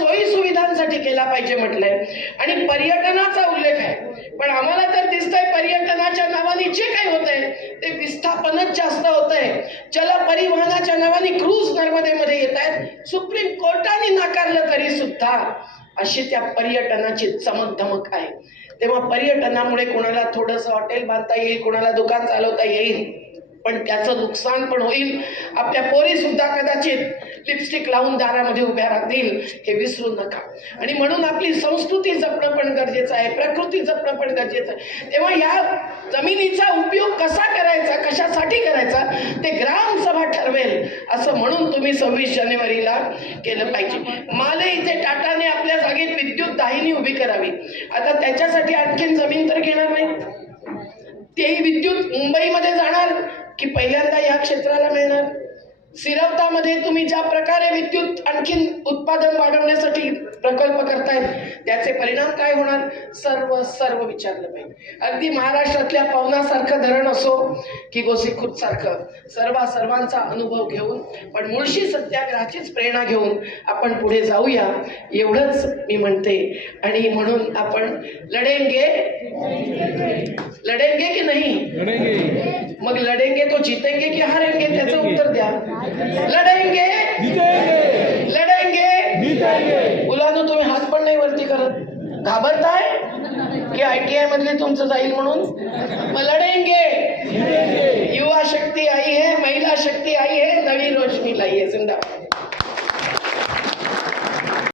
सोयी सुविधांसाठी केला पाहिजे म्हटलंय आणि पर्यटनाचा उल्लेख आहे. पण आम्हाला तर दिसतंय पर्यटनाच्या नावाने जे काही होतंय ते विस्थापनच जास्त होतंय. जल परिवहनाच्या नावाने क्रूज नर्मदेमध्ये येत आहेत. सुप्रीम कोर्टाने नाकारलं तरी सुद्धा अशी त्या पर्यटनाची चमक धमक आहे. तेव्हा पर्यटनामुळे कोणाला थोडंसं हॉटेल बांधता येईल, कोणाला दुकान चालवता येईल, पण त्याचं नुकसान पण होईल. आपल्या पोरी सुद्धा कदाचित लिपस्टिक लावून दारामध्ये उभ्या राहतील, हे विसरू नका. आणि म्हणून आपली संस्कृती जपणं पण गरजेचं आहे, प्रकृती जपणं पण गरजेचं आहे. तेव्हा या जमिनीचा उपयोग कसा करायचा, कशासाठी करायचा ते ग्रामसभा ठरवेल असं म्हणून तुम्ही 26 जानेवारीला केलं पाहिजे. माले इथे टाटाने आपल्या जागेत विद्युत दाहिनी उभी करावी. आता त्याच्यासाठी आणखीन जमीन तर घेणार नाही. तेही विद्युत मुंबईमध्ये जाणार की पहिल्यांदा या क्षेत्राला मिळणार. सिरवतामध्ये तुम्ही ज्या प्रकारे विद्युत आणखीन उत्पादन वाढवण्यासाठी प्रकल्प करतायत त्याचे परिणाम काय होणार सर्व विचारलं पाहिजे. अगदी महाराष्ट्रातल्या पवनासारखं धरण असो की गोसीखुर्द सारखं सर्वांचा अनुभव घेऊन पण मुळशी सत्याग्रहाचीच प्रेरणा घेऊन आपण पुढे जाऊया एवढंच मी म्हणते. आणि म्हणून आपण लढेंगे की नाही, मग लढेंगे तो जीतेंगे की हारेंगे त्याचं उत्तर द्या. लढेंगे मुलांनो, तुम्ही हात पण नाही वरती करत. घाबरताय की ITI मधले तुमचं जाईल म्हणून? मग लढेंगे. युवा शक्ती आई है, महिला शक्ती आई है, नवी रोशनी लाई है. जिंदाबाद.